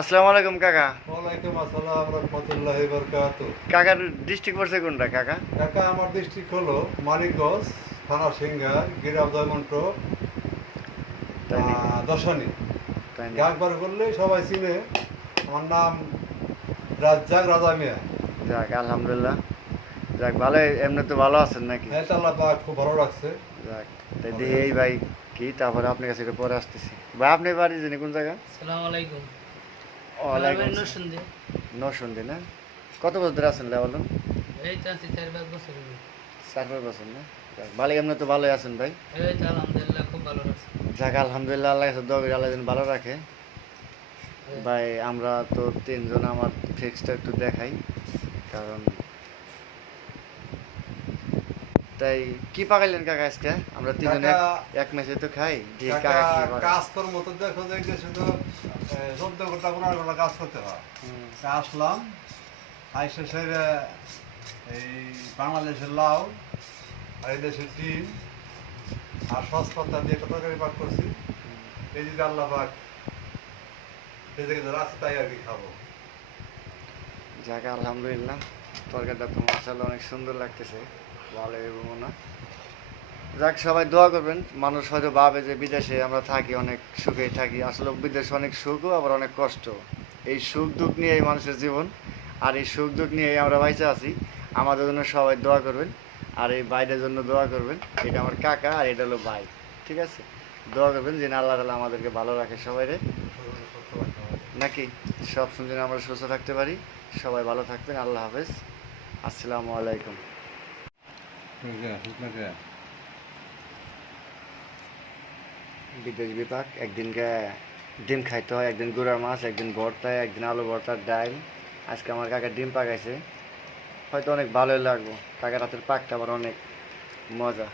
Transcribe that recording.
আসসালামু আলাইকুম কাকা। ওয়ালাইকুম আসসালাম রহমতুল্লাহ বরকাত কাকার ডিস্ট্রিক্ট পড়ছে কোনটা কাকা? ঢাকা আমার ডিস্ট্রিক্ট হলো মানিকগঞ্জ থানা সিঙ্গার গিরাম নাকি? দশানি? একবার করলে সবাই চিনে আমার নাম রাজ্জাক রাজা মিয়া। যাক আলহামদুলিল্লাহ। যাক ভালো এমনি তো ভালো আছেন নাকি? এটা আল্লাহ পাক খুব ভালো লাগছে। যাক তাই এই ভাই কি তারপরে আপনার কাছে পরে আসতেছি। ভাই আপনি বাড়ি জানি কোন জায়গা? সালাম আলাইকুম। ওয়ালাইকুম না? কত বছর ধরে আছেন লেবলন এই তো আছি চার পাঁচ বছর চার পাঁচ বছর না? ভালো এমনি তো ভালোই আছেন ভাই। এই তো আলহামদুলিল্লাহ খুব ভালো লাগছে যাক আলহামদুলিল্লাহ আল্লাহ কাছে দোয়া করি আল্লাহ যেন ভালো রাখে। ভাই আমরা তো তিনজন আমার ফিক্সটা একটু দেখাই। কারণ তাই কি পাকাইলেন কাকা আজকে? আমরা তিনজন এক- ম্যাচে তো খাই যে কাকা? কাজ করার মতো দেখো যে যে শুধু চোদ্দ ঘণ্টা পনেরো ঘণ্টা কাজ করতে হয়। আসলাম আইসে সেরে এই বাংলাদেশের লাউ আর এই দেশের ডিম আর সসপাতা দিয়ে একটা তরকারি পাক করছি। এই যদি আল্লাহ পাক এই জায়গায় রাস্তা তাই আর কি খাব। যাক আলহামদুলিল্লাহ তরকারিটা তো মশালা অনেক সুন্দর লাগতেছে। ভালো এবং না যাক, সবাই দোয়া করবেন। মানুষ হয়তো ভাবে যে বিদেশে আমরা থাকি, অনেক সুখেই থাকি। আসলে বিদেশে অনেক সুখও, আবার অনেক কষ্ট এই সুখ দুঃখ নিয়েই মানুষের জীবন, আর এই সুখ দুঃখ নিয়েই আমরা বাইচে আছি। আমাদের জন্য সবাই দোয়া করবেন, আর এই বাইরের জন্য দোয়া করবেন। এটা আমার কাকা, আর এটা হলো ভাই, ঠিক আছে? দোয়া করবেন যে আল্লাহ তালা আমাদেরকে ভালো রাখে সবাই নাকি? সব শুনছেন আমরা সুস্থ থাকতে পারি। সবাই ভালো থাকবেন। আল্লাহ হাফেজ। আসসালামু আলাইকুম। বিদেশ বিভাগ একদিনকে ডিম খাইতে হয়, একদিন গুড়ার মাছ, একদিন ভর্তা, একদিন আলু ভর্তার ডাইল। আজকে আমার কাকা ডিম পাকাইছে। হয়তো অনেক ভালোই লাগবো। কাকা রাতের পাকটা আবার অনেক মজা।